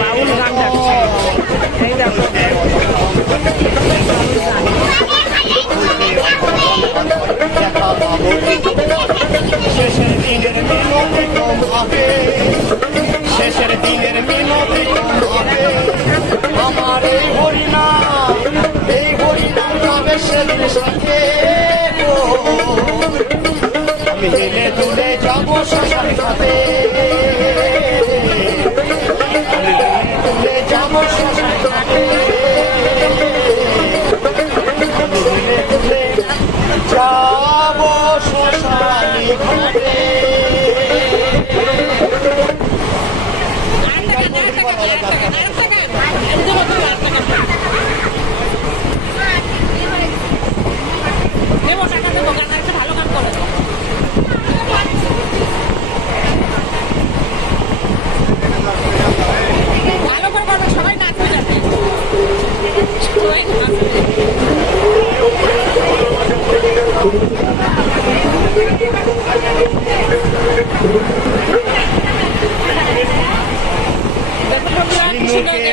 বাউল গান যাচ্ছে এই দেখো শেষের দিনের মিনতি কম হবে, শেষের দিনের মিনতি কম হবে। আমার এই হরিনাম গাবে সেদিন সাথে আমি হেলে দুলে যাবো শ্মশান ঘাটে, আমি হেলে দুলে যাবো শ্মশান ঘাটে, আমি হেলে দুলে যাবো শ্মশান ঘাটে।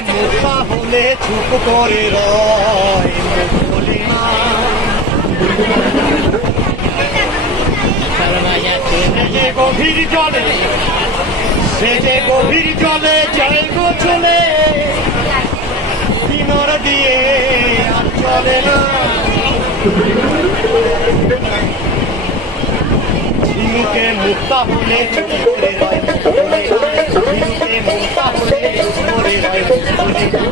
মুখা হলে চুপ করে রয়, মুখ বলে না যে গভীর জলে, সে যে গভীর জলে যায় গো চলে, কিনার দিয়ে আর চলে না। ঝিনুকে মুক্তা হলে চুপ করে রয়, মুখ বলে না। ঝিনুকে মুক্তা হলে চুপ করে রয়, মুখ বলে না।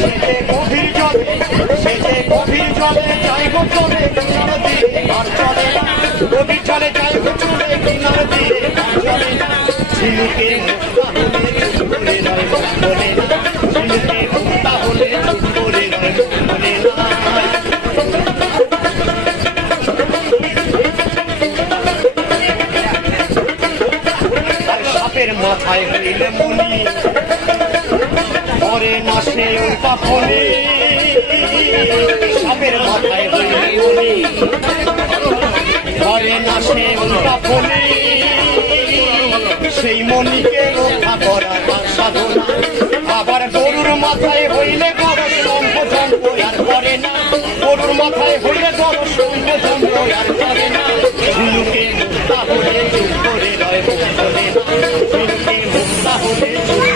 সে যে গভীর জলে, সে যে গভীর জলে যায় গো চলে, কিনার দিয়ে আর চলে না। গভীর জলে যায় গো চলে, কিনার দিয়ে আর চলে না। ঝিনুকে মুক্তা হলে চুপ করে রয়, মুখ বলে না। ঝিনুকে মুক্তা হলে চুপ করে রয়, মুখ বলে না। সাপের মাথায় হইলে মনি পরে না সে উল্টা ফলে, সাপের মাথায় হইলে মনি পরে না সে উল্টা ফলে, সেই মনিকে রক্ষা করার সাধনা। আবার গরুর মাথায় হইলে বড় সম্পজম্প আর করে না, গরুর মাথায় হইলে বড় সম্পজম্প আর করে না। ঝিনুকে মুক্তা হলে চুপ করে রয়, মুখ বলে না। ঝিনুকে মুক্তা হলে চুপ